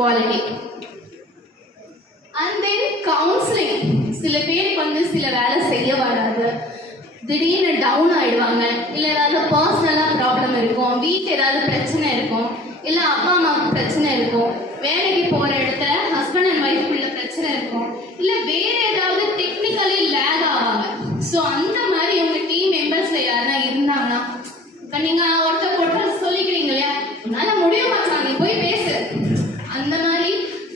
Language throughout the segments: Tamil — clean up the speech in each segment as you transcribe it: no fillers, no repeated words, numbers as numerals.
quality. And then counseling. சில பேருக்கு வந்து சில வேலை செய்ய வராது, திடீர்னு டவுன் ஆயிடுவாங்க, இல்லை ஏதாவது பர்சனலாக ப்ராப்ளம் இருக்கும், வீட்டில் ஏதாவது பிரச்சனை இருக்கும், இல்லை அப்பா அம்மாவுக்கு பிரச்சனை இருக்கும், வேலைக்கு போகிற இடத்துல ஹஸ்பண்ட் அண்ட் ஒய்ஃப்குள்ள பிரச்சனை இருக்கும், இல்லை வேறு ஏதாவது டெக்னிக்கலி லேக் ஆவாங்க. ஸோ அந்த மாதிரி உங்கள் டீம் மெம்பர்ஸில் யாருன்னா இருந்தாங்கன்னா, இப்போ நீங்கள் ஒருத்தர் சொல்லிக்கிறீங்க இல்லையா, உன்னால் முடிய மாட்டாங்க, நீ போய் பேசு, அந்த மாதிரி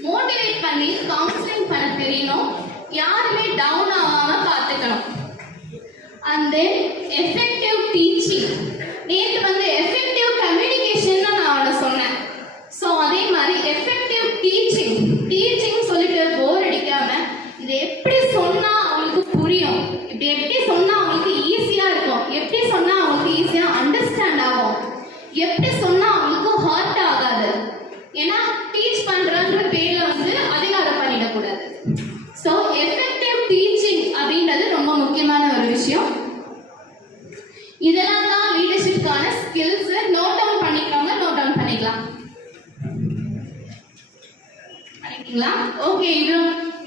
மோட்டிவேட் பண்ணி கவுன்சிலிங் பண்ண தெரியணும். யாருமே டவுன் ஆகாம பார்த்துக்கணும். And then effective teaching. நேற்று வந்து எஃபெக்டிவ் கம்யூனிகேஷன் நான் அவனை சொன்னேன். ஸோ அதே மாதிரி எஃபெக்டிவ் டீச்சிங் சொல்லிட்டு போர் அடிக்காம இது எப்படி சொன்னா அவங்களுக்கு புரியும், இப்படி எப்படி சொன்னா அவங்களுக்கு ஈஸியா இருக்கும், எப்படி சொன்னா அவங்களுக்கு ஈஸியா அண்டர்ஸ்டாண்ட் ஆகும், எப்படி சொன்னா அவங்களுக்கு ஹர்ட் ஆகாது. ஏன்னா டீச் பண்றன்ற பேர்ல வந்து அதிகாரம் பண்ணிடக்கூடாது. ஸோ எஃபெக்டிவ் டீச்சிங் அப்படின்றது ரொம்ப முக்கியமான ஒரு விஷயம். இதெல்லாம் தான் லீடர்ஷிப்கான ஸ்கில்ஸ். நோட் டவுன் பண்ணிக்கலாம். ஓகே,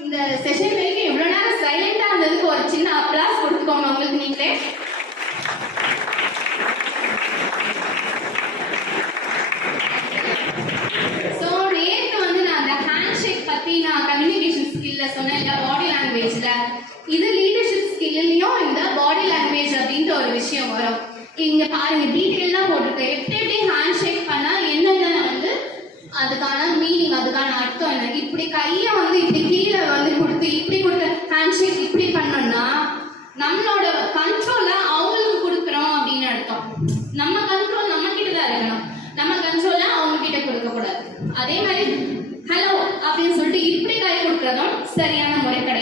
இந்த செஷன் வரைக்கும் இவ்வளவு நேரம் சைலண்டா இருந்ததுக்கு ஒரு சின்ன அப்ளாஸ் கொடுத்துக்கோங்க உங்களுக்கு நீங்களே. ஸோ நேற்று வந்து நான் அந்த ஹேண்ட்ஷேக் பத்தி நான் கம்யூனிகேஷன் ஸ்கில்ல சொன்னேன், பாடி லாங்குவேஜ்ல. இது லீடர்ஷிப் ஸ்கில்லையும் இந்த பாடி லாங்குவேஜ் அப்படின்ற ஒரு விஷயம் வரும். இங்க பாருங்க, டீட்டெயிலாம் போட்டிருக்கு. எப்படி ஹேண்ட்ஷேக் பண்ணா என்னென்ன வந்து அதுக்கான மீனிங், அதுக்கான அர்த்தம் என்ன. இப்படி கையை வந்து இப்படி கீழே வந்து கொடுத்து இப்படி கொடுத்த ஹேண்ட்ஷேக் இப்படி பண்ணோம்னா நம்மளோட கண்ட்ரோலை அவங்களுக்கு கொடுக்குறோம் அப்படின்னு அர்த்தம். நம்ம கண்ட்ரோல் நம்ம கிட்ட தான் இருக்கணும், நம்ம கண்ட்ரோலை அவங்க கிட்ட கொடுக்க கூடாது. அதே மாதிரி ஹலோ அப்படின்னு சொல்லிட்டு இப்படி கை கொடுக்கறதும் சரியான முறை கிடையாது.